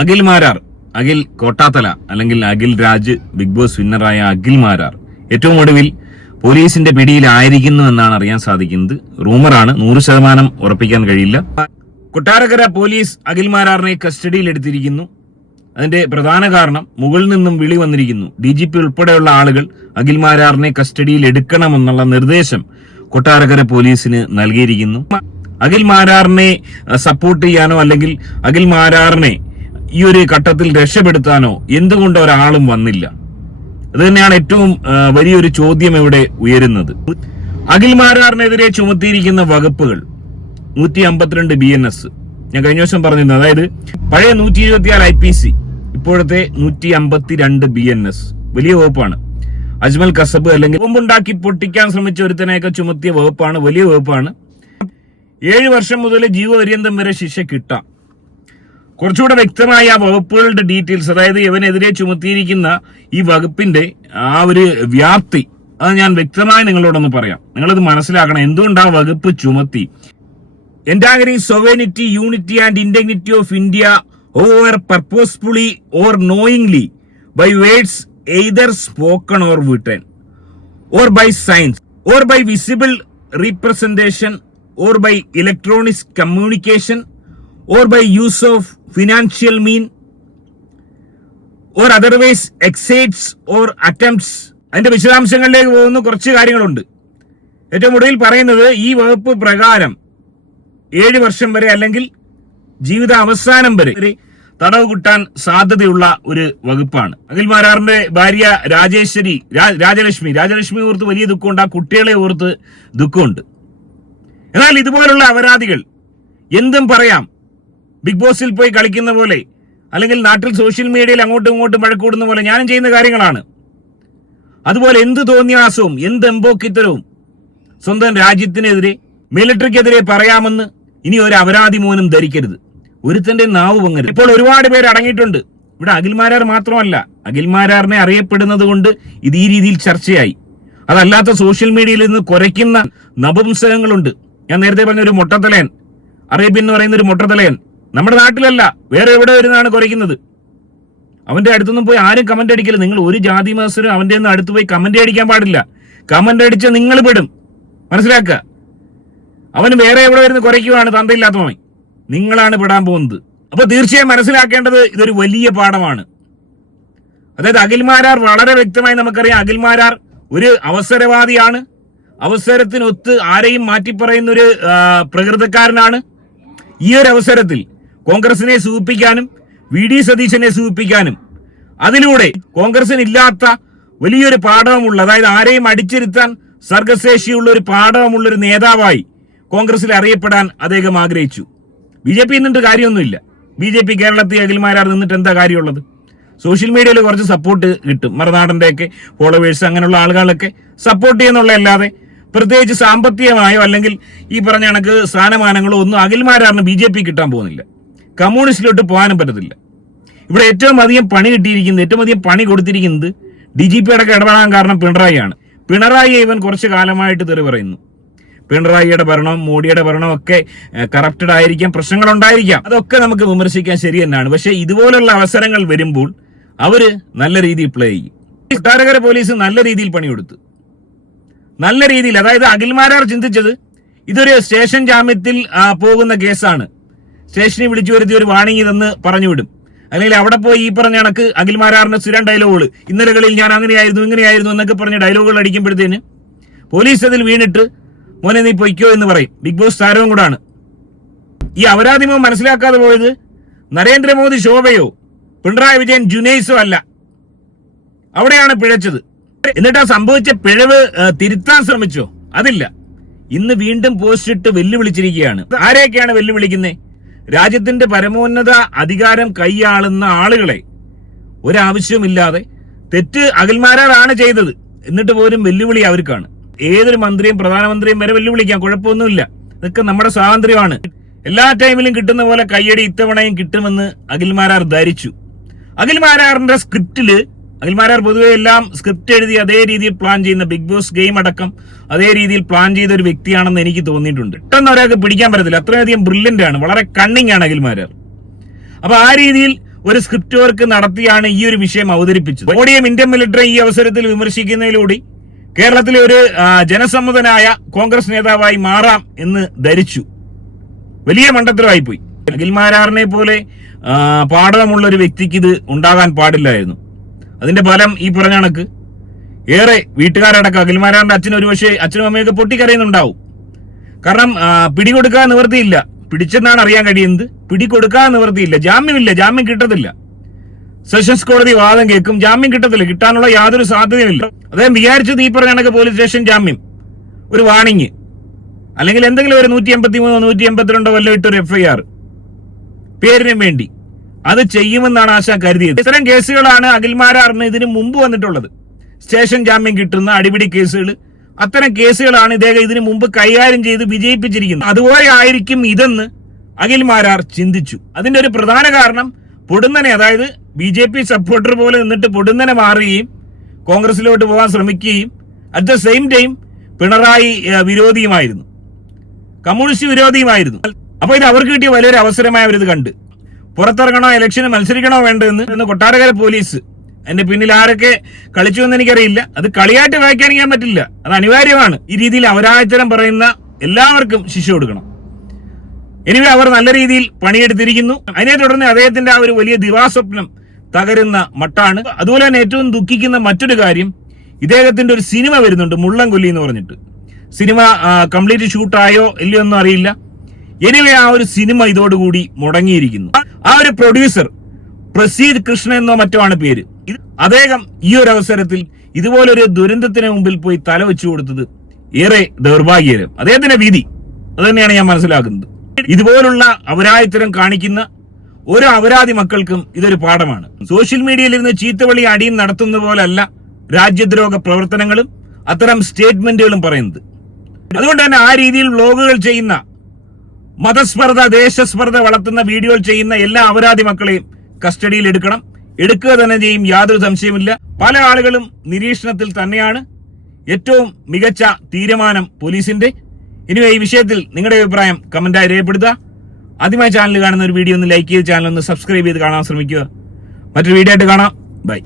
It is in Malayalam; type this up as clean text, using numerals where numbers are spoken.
അഖിൽ മാരാർ, അഖിൽ കോട്ടാത്തല അല്ലെങ്കിൽ അഖിൽ രാജ്, ബിഗ് ബോസ് വിന്നറായ അഖിൽ മാരാർ ഏറ്റവും ഒടുവിൽ പോലീസിന്റെ പിടിയിലായിരിക്കുന്നു എന്നാണ് അറിയാൻ സാധിക്കുന്നത്. റൂമറാണ്, 100% ഉറപ്പിക്കാൻ കഴിയില്ല. കൊട്ടാരക്കര പോലീസ് അഖിൽ മാരാറിനെ കസ്റ്റഡിയിൽ എടുത്തിരിക്കുന്നു. അതിന്റെ പ്രധാന കാരണം മുകളിൽ നിന്നും വിളി വന്നിരിക്കുന്നു. DGP ഉൾപ്പെടെയുള്ള ആളുകൾ അഖിൽ മാരാറിനെ കസ്റ്റഡിയിൽ എടുക്കണമെന്നുള്ള നിർദ്ദേശം കൊട്ടാരക്കര പോലീസിന് നൽകിയിരിക്കുന്നു. അഖിൽ മാരാറിനെ സപ്പോർട്ട് ചെയ്യാനോ അല്ലെങ്കിൽ അഖിൽ മാരാറിനെ ഈ ഒരു ഘട്ടത്തിൽ രക്ഷപ്പെടുത്താനോ എന്തുകൊണ്ട് ഒരാളും വന്നില്ല? അത് തന്നെയാണ് ഏറ്റവും വലിയൊരു ചോദ്യം ഇവിടെ ഉയരുന്നത്. അഖിൽ മാരാറിനെതിരെ ചുമത്തിയിരിക്കുന്ന വകുപ്പുകൾ 152 BNS. ഞാൻ കഴിഞ്ഞ ദിവസം പറഞ്ഞിരുന്നു. അതായത് പഴയ 124 IPC, ഇപ്പോഴത്തെ 152 BNS. വലിയ വകുപ്പാണ്. അജ്മൽ കസബ് അല്ലെങ്കിൽ ബോംബുണ്ടാക്കി പൊട്ടിക്കാൻ ശ്രമിച്ച ഒരുത്തനെയൊക്കെ ചുമത്തിയ വകുപ്പാണ്, വലിയ വകുപ്പാണ്. 7 വർഷം മുതൽ ജീവപര്യന്തം വരെ ശിക്ഷ കിട്ടാം. കുറച്ചുകൂടെ വ്യക്തമായ ആ വകുപ്പുകളുടെ ഡീറ്റെയിൽസ്, അതായത് ഇവനെതിരെ ചുമത്തിയിരിക്കുന്ന ഈ വകുപ്പിന്റെ ആ ഒരു വ്യാപ്തി, അത് ഞാൻ വ്യക്തമായി നിങ്ങളോടൊന്ന് പറയാം. നിങ്ങളത് മനസ്സിലാക്കണം. എന്തുകൊണ്ട് ആ വകുപ്പ് ചുമത്തി? Endangering sovereignty, unity and integrity of India over purposefully or knowingly by words either spoken or written, or by signs, or by visible representation, or by electronic communication, or by use of financial mean, or otherwise exceeds or attempts. അതിന്റെ വിശദാംശങ്ങളിലേക്ക് പോകുന്ന കുറച്ച് കാര്യങ്ങളുണ്ട്. ഏറ്റവും ഒടുവിൽ പറയുന്നത് ഈ വകുപ്പ് പ്രകാരം 7 വർഷം വരെ അല്ലെങ്കിൽ ജീവിത അവസാനം വരെ തടവ് കിട്ടാൻ സാധ്യതയുള്ള ഒരു വകുപ്പാണ്. അഖിൽ മാരാറിന്റെ ഭാര്യ രാജലക്ഷ്മി ഓർത്ത് വലിയ ദുഃഖമുണ്ട്. ആ കുട്ടികളെ ഓർത്ത് ദുഃഖമുണ്ട്. എന്നാൽ ഇതുപോലുള്ള അപരാധികൾ എന്തും പറയാം. ബിഗ് ബോസിൽ പോയി കളിക്കുന്ന പോലെ അല്ലെങ്കിൽ നാട്ടിൽ സോഷ്യൽ മീഡിയയിൽ അങ്ങോട്ടും ഇങ്ങോട്ടും വഴക്കൂടുന്ന പോലെ ഞാനും ചെയ്യുന്ന കാര്യങ്ങളാണ്. അതുപോലെ എന്ത് തോന്നിയാസവും എന്ത് എംബോക്കിത്തരവും സ്വന്തം രാജ്യത്തിനെതിരെ, മിലിറ്ററിക്കെതിരെ പറയാമെന്ന് ഇനി ഒരു അപരാധി മോനും ധരിക്കരുത്. ഒരുത്തന്റെ നാവ് പൊങ്ങരുത്. ഇപ്പോൾ ഒരുപാട് പേര് അടങ്ങിയിട്ടുണ്ട്. ഇവിടെ അഖിൽ മാരാർ മാത്രമല്ല, അഖിൽ മാരാറിനെ അറിയപ്പെടുന്നത് കൊണ്ട് ഇത് ഈ രീതിയിൽ ചർച്ചയായി. അതല്ലാത്ത സോഷ്യൽ മീഡിയയിൽ നിന്ന് കുരയ്ക്കുന്ന നപുംസകങ്ങളുണ്ട്. ഞാൻ നേരത്തെ പറഞ്ഞ ഒരു മൊട്ടത്തലയൻ, അറേബ്യൻ എന്ന് പറയുന്ന ഒരു മൊട്ടത്തലയൻ നമ്മുടെ നാട്ടിലല്ല, വേറെ എവിടെ വരുന്നതാണ് കുരയ്ക്കുന്നത്. അവന്റെ അടുത്തൊന്നും പോയി ആരും കമന്റ് അടിക്കില്ല. നിങ്ങൾ ഒരു ജാതി മത്സരം അവന്റെ ഒന്നും അടുത്ത് പോയി കമന്റ് അടിക്കാൻ പാടില്ല. കമന്റ് അടിച്ച നിങ്ങൾ പെടും, മനസ്സിലാക്കുക. അവന് വേറെ എവിടെ വരുന്ന കുരയ്ക്കുവാണ് തന്തയില്ലാത്തവൻ. നിങ്ങളാണ് പെടാൻ പോകുന്നത്. അപ്പൊ തീർച്ചയായും മനസ്സിലാക്കേണ്ടത് ഇതൊരു വലിയ പാഠമാണ്. അതായത് അഖിൽ മാരാർ വളരെ വ്യക്തമായി നമുക്കറിയാം. അഖിൽ മാരാർ ഒരു അവസരവാദിയാണ്. അവസരത്തിനൊത്ത് ആരെയും മാറ്റിപ്പറയുന്ന ഒരു പ്രകൃതക്കാരനാണ്. ഈ ഒരു അവസരത്തിൽ കോൺഗ്രസിനെ സൂചിപ്പിക്കാനും VD സതീശനെ സൂചിപ്പിക്കാനും അതിലൂടെ കോൺഗ്രസിന് ഇല്ലാത്ത വലിയൊരു പാഠവുമുള്ള, അതായത് ആരെയും അടിച്ചിരുത്താൻ സർഗശേഷിയുള്ള ഒരു പാഠവുമുള്ള ഒരു നേതാവായി കോൺഗ്രസിൽ അറിയപ്പെടാൻ അദ്ദേഹം ആഗ്രഹിച്ചു. BJP നിന്നിട്ട് കാര്യമൊന്നുമില്ല. BJP കേരളത്തിൽ അഖിൽ മാരാർ നിന്നിട്ട് എന്താ കാര്യമുള്ളത്? സോഷ്യൽ മീഡിയയിൽ കുറച്ച് സപ്പോർട്ട് കിട്ടും. മറുനാടൻ്റെയൊക്കെ ഫോളോവേഴ്സ്, അങ്ങനെയുള്ള ആളുകളൊക്കെ സപ്പോർട്ട് ചെയ്യുന്നുള്ളതല്ലാതെ പ്രത്യേകിച്ച് സാമ്പത്തികമായോ അല്ലെങ്കിൽ ഈ പറഞ്ഞ കണക്ക് സ്ഥാനമാനങ്ങളോ ഒന്നും അഖിൽ മാരാറിന് BJP കിട്ടാൻ പോകുന്നില്ല. കമ്മ്യൂണിസ്റ്റിലോട്ട് പോകാനും പറ്റത്തില്ല. ഇവിടെ ഏറ്റവും അധികം പണി കിട്ടിയിരിക്കുന്നത്, ഏറ്റവും അധികം പണി കൊടുത്തിരിക്കുന്നത് DGP അടക്കം ഇടപെടാൻ കാരണം പിണറായിയാണ്. പിണറായി ഇവൻ കുറച്ച് കാലമായിട്ട് തെറി പറയുന്നു. പിണറായിയുടെ ഭരണം, മോഡിയുടെ ഭരണം ഒക്കെ കറപ്റ്റഡ് ആയിരിക്കാം, പ്രശ്നങ്ങളുണ്ടായിരിക്കാം. അതൊക്കെ നമുക്ക് വിമർശിക്കാൻ ശരി തന്നെയാണ്. പക്ഷെ ഇതുപോലുള്ള അവസരങ്ങൾ വരുമ്പോൾ അവര് നല്ല രീതിയിൽ പ്ലേ ചെയ്യും. കൊട്ടാരക്കര പോലീസ് നല്ല രീതിയിൽ പണിയെടുത്തു, നല്ല രീതിയിൽ. അതായത് അഖിൽ മാരാർ ചിന്തിച്ചത് ഇതൊരു സ്റ്റേഷൻ ജാമ്യത്തിൽ പോകുന്ന കേസാണ്. സ്റ്റേഷനിൽ വിളിച്ചു വരുത്തി ഒരു വാണിംഗ് തന്ന് പറഞ്ഞു വിടും. അല്ലെങ്കിൽ അവിടെ പോയി ഈ പറഞ്ഞ കണക്ക് അഖിൽ മാരാറിന്റെ സ്ഥിരം ഡയലോഗുകൾ, ഇന്നലകളിൽ ഞാൻ അങ്ങനെയായിരുന്നു ഇങ്ങനെയായിരുന്നു എന്നൊക്കെ പറഞ്ഞ ഡയലോഗുകൾ അടിക്കുമ്പോഴത്തേന് പോലീസ് അതിൽ വീണിട്ട് മോനെ നീ പൊയ്ക്കോ എന്ന് പറയും. ബിഗ് ബോസ് താരവും കൂടാണ്. ഈ അപരാധിമോ മനസ്സിലാക്കാതെ പോയത് നരേന്ദ്രമോദി ശോഭയോ പിണറായി വിജയൻ ജുനൈസോ അല്ല, അവിടെയാണ് പിഴച്ചത്. എന്നിട്ട് ആ സംഭവിച്ച പിഴവ് തിരുത്താൻ ശ്രമിച്ചോ? അതില്ല. ഇന്ന് വീണ്ടും പോസ്റ്റ് ഇട്ട് വെല്ലുവിളിച്ചിരിക്കുകയാണ്. ആരെയൊക്കെയാണ് വെല്ലുവിളിക്കുന്നത്? രാജ്യത്തിന്റെ പരമോന്നത അധികാരം കൈയാളുന്ന ആളുകളെ ഒരാവശ്യവുമില്ലാതെ തെറ്റ് അഖിൽ മാരാറാണ് ചെയ്തത്, എന്നിട്ട് പോലും വെല്ലുവിളി അവർക്കാണ്. ഏതൊരു മന്ത്രിയും പ്രധാനമന്ത്രിയും വരെ വെല്ലുവിളിക്കാം, കുഴപ്പമൊന്നുമില്ല. ഇതൊക്കെ നമ്മുടെ സ്വാതന്ത്ര്യമാണ്. എല്ലാ ടൈമിലും കിട്ടുന്ന പോലെ കയ്യടി ഇത്തവണയും കിട്ടുമെന്ന് അഖിൽ മാരാർ ധരിച്ചു. അഖിൽ മാരാറിന്റെ സ്ക്രിപ്റ്റില്, അഖിൽ മാരാർ പൊതുവെ എല്ലാം സ്ക്രിപ്റ്റ് എഴുതി അതേ രീതിയിൽ പ്ലാൻ ചെയ്യുന്ന, ബിഗ് ബോസ് ഗെയിം അടക്കം അതേ രീതിയിൽ പ്ലാൻ ചെയ്ത ഒരു വ്യക്തിയാണെന്ന് എനിക്ക് തോന്നിയിട്ടുണ്ട്. പെട്ടെന്ന് ഒരാൾക്ക് പിടിക്കാൻ പറ്റത്തില്ല, അത്രയധികം ബ്രില്യന്റ് ആണ്, വളരെ കണ്ണിങ് ആണ് അഖിൽ മാരാർ. അപ്പൊ ആ രീതിയിൽ ഒരു സ്ക്രിപ്റ്റ് വർക്ക് നടത്തിയാണ് ഈ ഒരു വിഷയം അവതരിപ്പിച്ചത്. മോഡിയും ഇന്ത്യൻ മിലിറ്ററി ഈ അവസരത്തിൽ വിമർശിക്കുന്നതിലൂടെ കേരളത്തിലെ ഒരു ജനസമ്മതനായ കോൺഗ്രസ് നേതാവായി മാറാം എന്ന് ധരിച്ചു. വലിയ മണ്ടത്തരമായി പോയി. അഖിൽമാരാറിനെ പോലെ പാഠമുള്ള ഒരു വ്യക്തിക്ക് ഇത് ഉണ്ടാകാൻ പാടില്ലായിരുന്നു. അതിന്റെ ഫലം ഈ പറഞ്ഞ കണക്ക് ഏറെ വീട്ടുകാരടക്കം അഖിൽമാരാറിന്റെ അച്ഛൻ ഒരുപക്ഷെ അച്ഛനും അമ്മയൊക്കെ പൊട്ടിക്കരയുന്നുണ്ടാവും. കാരണം പിടികൊടുക്കാൻ നിവൃത്തിയില്ല. പിടിച്ചെന്നാണ് അറിയാൻ കഴിയുന്നത്. പിടികൊടുക്കാൻ നിവൃത്തിയില്ല. ജാമ്യമില്ല, ജാമ്യം കിട്ടത്തില്ല. സെഷൻസ് കോടതി വാദം കേൾക്കും, ജാമ്യം കിട്ടത്തില്ല. കിട്ടാനുള്ള യാതൊരു സാധ്യതയുമില്ല. അദ്ദേഹം വിചാരിച്ചത് ഈ പറഞ്ഞ കണക്ക് പോലീസ് സ്റ്റേഷൻ ജാമ്യം, ഒരു വാണിംഗ്, അല്ലെങ്കിൽ എന്തെങ്കിലും ഒരു 183 182 വല്ല ഇട്ടൊരു FIR പേരിനും വേണ്ടി അത് ചെയ്യുമെന്നാണ് ആശാൻ കരുതിയത്. ഇത്തരം കേസുകളാണ് അഖിൽമാരാറിന് ഇതിനു മുമ്പ് വന്നിട്ടുള്ളത്. സ്റ്റേഷൻ ജാമ്യം കിട്ടുന്ന അടിപിടി കേസുകൾ, അത്തരം കേസുകളാണ് ഇദ്ദേഹം ഇതിനു മുമ്പ് കൈകാര്യം ചെയ്ത് വിജയിപ്പിച്ചിരിക്കുന്നത്. അതുപോലെ ആയിരിക്കും ഇതെന്ന് അഖിൽമാരാർ ചിന്തിച്ചു. അതിന്റെ ഒരു പ്രധാന കാരണം പൊടുന്നനെ, അതായത് BJP സപ്പോർട്ടർ പോലെ നിന്നിട്ട് പൊടുന്നനെ മാറുകയും കോൺഗ്രസിലോട്ട് പോകാൻ ശ്രമിക്കുകയും at the same time Pinarayi വിരോധിയുമായിരുന്നു, കമ്മ്യൂണിസ്റ്റ് വിരോധിയുമായിരുന്നു. അപ്പൊ ഇത് അവർക്ക് കിട്ടിയ വലിയൊരു അവസരമായി അവരിത് കണ്ട്. പുറത്തിറങ്ങണോ, ഇലക്ഷന് മത്സരിക്കണോ വേണ്ടതെന്ന് കൊട്ടാരക്കര പോലീസ്, അതിന്റെ പിന്നിൽ ആരൊക്കെ കളിച്ചു എന്ന് എനിക്കറിയില്ല. അത് കളിയായിട്ട് വ്യാഖ്യാനിക്കാൻ പറ്റില്ല, അത് അനിവാര്യമാണ്. ഈ രീതിയിൽ അവരാചരം പറയുന്ന എല്ലാവർക്കും ശിക്ഷ കൊടുക്കണം. എനിവേ അവർ നല്ല രീതിയിൽ പണിയെടുത്തിരിക്കുന്നു. അതിനെ തുടർന്ന് അദ്ദേഹത്തിന്റെ ആ ഒരു വലിയ ദിവാസ്വപ്നം തകരുന്ന മട്ടാണ്. അതുപോലെ തന്നെ ഏറ്റവും ദുഃഖിക്കുന്ന മറ്റൊരു കാര്യം, ഇദ്ദേഹത്തിന്റെ ഒരു സിനിമ വരുന്നുണ്ട്, മുള്ളൻകൊല്ലി എന്ന് പറഞ്ഞിട്ട്. സിനിമ കംപ്ലീറ്റ് ഷൂട്ടായോ ഇല്ലയോ ഒന്നും അറിയില്ല. എനിവേ ആ ഒരു സിനിമ ഇതോടുകൂടി മുടങ്ങിയിരിക്കുന്നു. ആ ഒരു പ്രൊഡ്യൂസർ പ്രസീദ് കൃഷ്ണ എന്നോ മറ്റോ ആണ് പേര്. അദ്ദേഹം ഈ ഒരു അവസരത്തിൽ ഇതുപോലൊരു ദുരന്തത്തിന് മുമ്പിൽ പോയി തല വെച്ചു കൊടുത്തത് ഏറെ ദൗർഭാഗ്യകരം. അദ്ദേഹത്തിന്റെ വിധി അത് തന്നെയാണ് ഞാൻ മനസ്സിലാക്കുന്നത്. ഇതുപോലുള്ള അപരാധിത്തരം കാണിക്കുന്ന ഓരോ അപരാധി മക്കൾക്കും ഇതൊരു പാഠമാണ്. സോഷ്യൽ മീഡിയയിൽ ഇരുന്ന് ചീത്തവിളി അടിയും നടത്തുന്ന പോലല്ല രാജ്യദ്രോഹ പ്രവർത്തനങ്ങളും അത്തരം സ്റ്റേറ്റ്മെന്റുകളും പറയുന്നത്. അതുകൊണ്ട് തന്നെ ആ രീതിയിൽ വ്ലോഗുകൾ ചെയ്യുന്ന, മതസ്പർദ്ധ ദേശസ്പർദ്ധ വളർത്തുന്ന വീഡിയോകൾ ചെയ്യുന്ന എല്ലാ അപരാധി മക്കളെയും കസ്റ്റഡിയിൽ എടുക്കുക തന്നെ ചെയ്യും, യാതൊരു സംശയമില്ല. പല ആളുകളും നിരീക്ഷണത്തിൽ തന്നെയാണ്. ഏറ്റവും മികച്ച തീരുമാനം പോലീസിന്റെ. ഇനി ഈ വിഷയത്തിൽ നിങ്ങളുടെ അഭിപ്രായം കമന്റായി രേഖപ്പെടുത്തുക. ആദ്യമായി ചാനൽ കാണുന്ന ഒരു വീഡിയോ ഒന്ന് ലൈക്ക് ചെയ്ത് ചാനൽ ഒന്ന് സബ്സ്ക്രൈബ് ചെയ്ത് കാണാൻ ശ്രമിക്കുക. മറ്റൊരു വീഡിയോ ആയിട്ട് കാണാം. ബൈ.